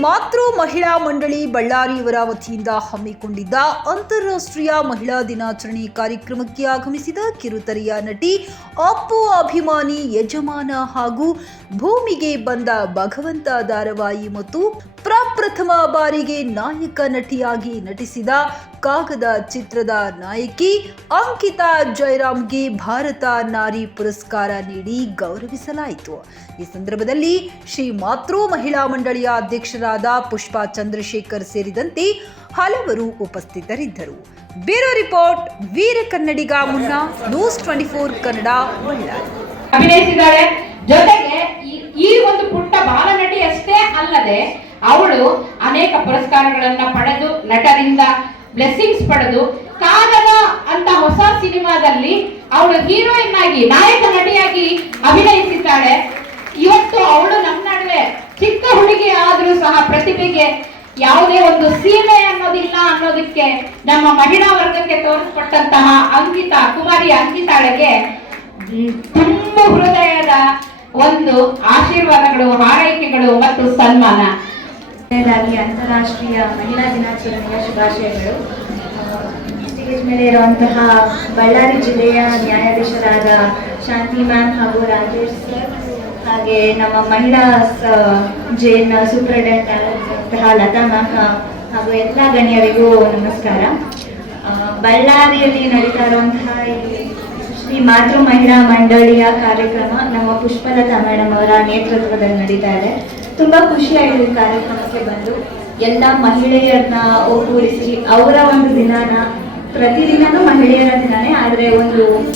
ಮಾತೃ ಮಹಿಳಾ ಮಂಡಳಿ ಬಳ್ಳಾರಿಯವರ ವತಿಯಿಂದ ಹಮ್ಮಿಕೊಂಡಿದ್ದ ಅಂತಾರಾಷ್ಟ್ರೀಯ ಮಹಿಳಾ ದಿನಾಚರಣೆ ಕಾರ್ಯಕ್ರಮಕ್ಕೆ ಆಗಮಿಸಿದ ಕಿರುತೆರೆಯ ನಟಿ ಅಪ್ಪು ಅಭಿಮಾನಿ ಯಜಮಾನ ಹಾಗೂ ಭೂಮಿಗೆ ಬಂದ ಭಗವಂತ ಧಾರಾವಾಹಿ ಮತ್ತು ಪ್ರಪ್ರಥಮ ಬಾರಿಗೆ ನಾಯಕ ನಟಿಯಾಗಿ ನಟಿಸಿದ ಕಾಗದ ಚಿತ್ರದ ನಾಯಕಿ ಅಂಕಿತಾ ಜಯರಾಮ್ಗೆ ಭಾರತ ನಾರಿ ಪುರಸ್ಕಾರ ನೀಡಿ ಗೌರವಿಸಲಾಯಿತು. ಈ ಸಂದರ್ಭದಲ್ಲಿ ಶ್ರೀ ಮಾತೃ ಮಹಿಳಾ ಮಂಡಳಿಯ ಅಧ್ಯಕ್ಷರಾದ ಪುಷ್ಪಾ ಚಂದ್ರಶೇಖರ್ ಸೇರಿದಂತೆ ಹಲವರು ಉಪಸ್ಥಿತರಿದ್ದರು. ಬ್ಯೂರೋ ರಿಪೋರ್ಟ್, ವೀರ ಕನ್ನಡಿಗ ಮುನ್ನ, news twenty four Kannada, Ballari. ಅಭಿನಯಿಸಿದ್ದಾಳೆ ಜೊತೆಗೆ ಈ- ಒಂದು ಪುಟ್ಟ ಬಾಲನಟಿ ಅಷ್ಟೇ ಅಲ್ಲದೆ ಅವಳು ಅನೇಕ ಪುರಸ್ಕಾರಗಳನ್ನ ಪಡೆದು, ನಟರಿಂದ ಬ್ಲೆಸ್ಸಿಂಗ್ಸ್ ಪಡೆದು, ಕಾಗದ ಅಂತ ಹೊಸ ಸಿನಿಮಾದಲ್ಲಿ ಅವಳು ಹೀರೋಯಿನ್ ಆಗಿ, ನಾಯಕ ನಟಿಯಾಗಿ ಅಭಿನಯಿಸಿದ್ದಾಳೆ. ಇವತ್ತು ಅವಳು ನಮ್ಮ ನಡುವೆ ಚಿಕ್ಕ ಹುಡುಗಿ ಆದ್ರೂ ಸಹ ಪ್ರತಿಭೆಗೆ ಯಾವುದೇ ಒಂದು ಸೀಮೆ ಅನ್ನೋದಿಲ್ಲ ಅನ್ನೋದಕ್ಕೆ ನಮ್ಮ ಮಹಿಳಾ ವರ್ಗಕ್ಕೆ ತೋರಿಸ್ಕೊಟ್ಟಂತಹ ಅಂಕಿತಾ, ಕುಮಾರಿ ಅಂಕಿತಾಳಿಗೆ ತುಂಬ ಹೃದಯದ ಒಂದು ಆಶೀರ್ವಾದಗಳು, ಹಾರೈಕೆಗಳು ಮತ್ತು ಸನ್ಮಾನ. ಮೊದಲನೇದಾಗಿ ಅಂತಾರಾಷ್ಟ್ರೀಯ ಮಹಿಳಾ ದಿನಾಚರಣೆಯ ಶುಭಾಶಯಗಳು. ಸ್ಟೇಜ್ ಮೇಲೆ ಇರುವಂತಹ ಬಳ್ಳಾರಿ ಜಿಲ್ಲೆಯ ನ್ಯಾಯಾಧೀಶರಾದ ಶಾಂತಿ ಮ್ಯಾಮ್ ಹಾಗೂ ರಾಜೇಶ್ ಸರ್, ಹಾಗೆ ನಮ್ಮ ಮಹಿಳಾ ಸ- ಜೈನ್ ಸೂಪರಿಂಟೆಂಡೆಂಟ್ ಆಗಿರುವಂತಹ ಲತಾ ಮ್ಯಾಮ್ ಹಾಗೂ ಎಲ್ಲ ಗಣ್ಯರಿಗೂ ನಮಸ್ಕಾರ. ಬಳ್ಳಾರಿಯಲ್ಲಿ ನಡೀತಾ ಇರುವಂತಹ ಶ್ರೀ ಮಾತೃ ಮಹಿಳಾ ಮಂಡಳಿಯ ಕಾರ್ಯಕ್ರಮ ನಮ್ಮ ಪುಷ್ಪಲತಾ ಮೇಡಮ್ ಅವರ ನೇತೃತ್ವದಲ್ಲಿ ನಡೀತಾ ಇದೆ. ತುಂಬಾ ಖುಷಿಯಾಗಿದೆ ಈ ಕಾರ್ಯಕ್ರಮಕ್ಕೆ ಬಂದು. ಎಲ್ಲ ಮಹಿಳೆಯರನ್ನ ಒಗ್ಗೂಡಿಸಿ, ಅವರ ಒಂದು ದಿನಾನ, ಪ್ರತಿದಿನನೂ ಮಹಿಳೆಯರ ದಿನಾನೇ. ಆದ್ರೆ ಒಂದು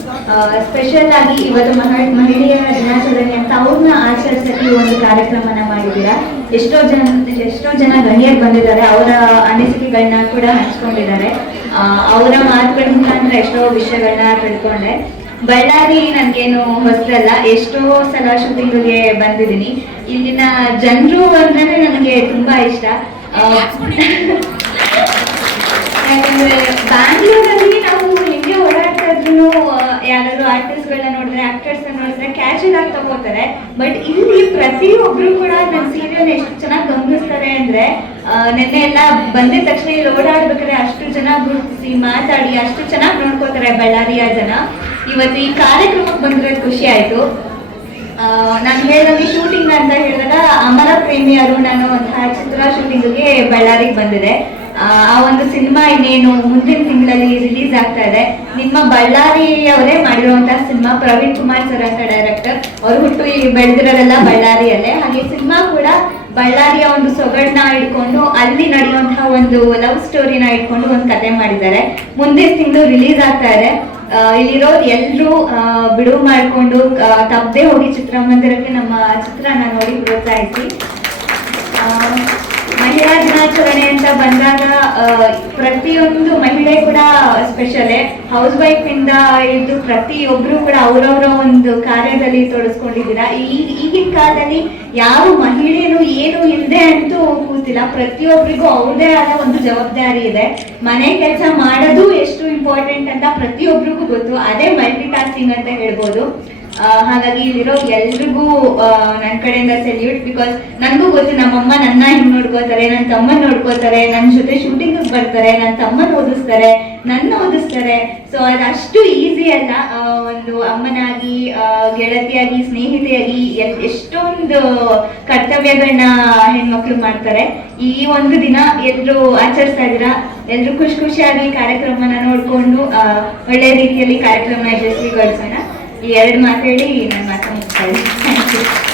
ಸ್ಪೆಷಲ್ ಆಗಿ ಇವತ್ತು ಮಹ- ಮಹಿಳೆಯರ ದಿನಾಚರಣೆ ಅಂತ ಅವ್ರನ್ನ ಆಚರಿಸಕ್ಕೆ ಒಂದು ಕಾರ್ಯಕ್ರಮನ ಮಾಡಿದ್ದೀರಾ? ಎಷ್ಟೋ ಜನ ಎಷ್ಟೋ ಜನ ಗಣ್ಯರು ಬಂದಿದ್ದಾರೆ. ಅವರ ಅನಿಸಿಕೆಗಳನ್ನ ಕೂಡ ಹಂಚ್ಕೊಂಡಿದ್ದಾರೆ. ಅವರ ಮಾತುಗಳ ಮುಖಾಂತರ ಎಷ್ಟೋ ವಿಷಯಗಳನ್ನ ತಿಳ್ಕೊಂಡೆ. ಬಳ್ಳಾರಿ ನನ್ಗೇನು ಹೊಸದಲ್ಲ ಎಷ್ಟೋ ಸಲ ಶೂಟಿಂಗ್ಗೆ ಬಂದಿದ್ದೀನಿ. ಇಲ್ಲಿನ ಜನರು ಅಂದ್ರೆ ನನಗೆ ತುಂಬಾ ಇಷ್ಟ. ಯಾಕಂದ್ರೆ ಬ್ಯಾಂಗ್ಳೂರಲ್ಲಿ ನಾವು ಹೆಂಗೆ ಓಡಾಡ್ತಾ ಇದ್ರು ಯಾರಾದ್ರು ಆರ್ಟಿಸ್ಟ್ಗಳನ್ನ ನೋಡಿದ್ರೆ ಆಕ್ಟರ್ಸ್ ನೋಡಿದ್ರೆ ಕ್ಯಾಶುಯಲ್ ಆಗಿ ತಗೋತಾರೆ. ಬಟ್ ಇಲ್ಲಿ ಪ್ರತಿಯೊಬ್ರು ಕೂಡ ನನ್ನ ಸೀರಿಯಲ್ ಎಷ್ಟು ಚೆನ್ನಾಗಿ ಗಮನಿಸ್ತಾರೆ ಅಂದ್ರೆ ನೆನ್ನೆ ಎಲ್ಲ ಬಂದಿದ ತಕ್ಷಣ ಇಲ್ಲಿ ಓಡಾಡ್ಬೇಕಾದ್ರೆ ಅಷ್ಟು ಜನ ಗುರುತಿಸಿ ಮಾತಾಡಿ, ಅಷ್ಟು ಚೆನ್ನಾಗಿ ನೋಡ್ಕೋತಾರೆ ಬಳ್ಳಾರಿಯ ಜನ. ಇವತ್ತು ಈ ಕಾರ್ಯಕ್ರಮಕ್ಕೆ ಬಂದಿರೋದು ಖುಷಿ ಆಯ್ತು. ನಾನು ಹೇಳಿದಂಗೆ ಶೂಟಿಂಗ್ ಅಂತ ಹೇಳಿದಾಗ ಅಮರ ಪ್ರೇಮಿಯರು ನಾನು ಒಂದು ಚಿತ್ರ ಶೂಟಿಂಗ್ಗೆ ಬಳ್ಳಾರಿಗೆ ಬಂದಿದೆ. ಆ ಒಂದು ಸಿನಿಮಾ ಇನ್ನೇನು ಮುಂದಿನ ತಿಂಗಳಲ್ಲಿ ರಿಲೀಸ್ ಆಗ್ತಾ ಇದೆ. ನಿಮ್ಮ ಬಳ್ಳಾರಿಯವರೇ ಮಾಡಿರುವಂತಹ ಸಿನಿಮಾ ಪ್ರವೀಣ್ ಕುಮಾರ್ ಸರ್ ಅಂತ ಡೈರೆಕ್ಟರ್ ಅವ್ರು ಹುಟ್ಟು ಇಲ್ಲಿ ಬೆಳೆದಿರೋದೆಲ್ಲ ಬಳ್ಳಾರಿಯಲ್ಲೇ. ಹಾಗೆ ಸಿನಿಮಾ ಕೂಡ ಬಳ್ಳಾರಿಯ ಒಂದು ಸೊಗಡನ್ನ ಇಟ್ಕೊಂಡು ಅಲ್ಲಿ ನಡೆಯುವಂತಹ ಒಂದು ಲವ್ ಸ್ಟೋರಿನ ಇಟ್ಕೊಂಡು ಒಂದು ಕತೆ ಮಾಡಿದ್ದಾರೆ. ಮುಂದಿನ ತಿಂಗಳು ರಿಲೀಸ್ ಆಗ್ತಾ ಇದೆ. ಇಲ್ಲಿರೋರು ಎಲ್ಲರೂ ಬಿಡುವು ಮಾಡಿಕೊಂಡು ತಪ್ಪದೇ ಹೋಗಿ ಚಿತ್ರಮಂದಿರಕ್ಕೆ ನಮ್ಮ ಚಿತ್ರನ ನೋಡಿ ಪ್ರೋತ್ಸಾಹಿಸಿ. ಮಹಿಳಾ ದಿನಾಚರಣೆ ಅಂತ ಬಂದಾಗ ಪ್ರತಿಯೊಂದು ಮಹಿಳೆ ಕೂಡ ಸ್ಪೆಷಲೇ ಹೌಸ್ ವೈಫ್ ಇಂದ ಇದ್ದು ಪ್ರತಿಯೊಬ್ರು ಕೂಡ ಅವರವರ ಒಂದು ಕಾರ್ಯದಲ್ಲಿ ತೊಡಸ್ಕೊಂಡಿದ್ದೀರಾ? ಈ ಈಗಿನ ಕಾಲದಲ್ಲಿ ಯಾವ ಮಹಿಳೆಯರು ಏನು ಇಲ್ಲದೆ ಅಂತೂ ಕೂತಿಲ್ಲ. ಪ್ರತಿಯೊಬ್ಬರಿಗೂ ಅವ್ರದೇ ಆದ ಒಂದು ಜವಾಬ್ದಾರಿ ಇದೆ. ಮನೆ ಕೆಲಸ ಮಾಡೋದು ಎಷ್ಟು ಇಂಪಾರ್ಟೆಂಟ್ ಅಂತ ಪ್ರತಿಯೊಬ್ಬರಿಗೂ ಗೊತ್ತು. ಅದೇ ಮಲ್ಟಿ ಟಾಸ್ಕಿಂಗ್ ಅಂತ ಹೇಳ್ಬೋದು. ಹಾಗಾಗಿ ಇಲ್ಲಿರೋ ಎಲ್ರಿಗೂ ನನ್ನ ಕಡೆಯಿಂದ ಸೆಲ್ಯೂಟ್ ಬಿಕಾಸ್ ನನಗೂ ಗೊತ್ತು ನಮ್ಮಮ್ಮ ನನ್ನ ಹಿಂಗ್ ನೋಡ್ಕೋತಾರೆ ನನ್ನ ತಮ್ಮನ್ ನೋಡ್ಕೋತಾರೆ ನನ್ನ ಜೊತೆ ಶೂಟಿಂಗ್ ಬರ್ತಾರೆ ನನ್ನ ತಮ್ಮನ್ ಓದಿಸ್ತಾರೆ, ನನ್ನ ಓದಿಸ್ತಾರೆ. ಸೊ ಅದಷ್ಟು ಈಸಿ ಅಲ್ಲ ಒಂದು ಅಮ್ಮನಾಗಿ ಗೆಳತಿಯಾಗಿ, ಸ್ನೇಹಿತೆಯಾಗಿ ಎಷ್ಟೊಂದು ಕರ್ತವ್ಯಗಳನ್ನ ಹೆಣ್ಮಕ್ಳು ಮಾಡ್ತಾರೆ. ಈ ಒಂದು ದಿನ ಎಲ್ರು ಆಚರಿಸ್ತಾ ಇದ್ದೀರಾ ಎಲ್ಲರೂ ಖುಷಿ ಖುಷಿಯಾಗಿ ಕಾರ್ಯಕ್ರಮನ ನೋಡ್ಕೊಂಡು ಒಳ್ಳೆ ರೀತಿಯಲ್ಲಿ ಕಾರ್ಯಕ್ರಮ ಯಶಸ್ವಿಗೊಳಿಸೋಣ. ಈ ಎರಡು ಮಾತು ನನ್ನ ಮಾತು ಮುಗಿಸ್ತಾ ಥ್ಯಾಂಕ್ ಯು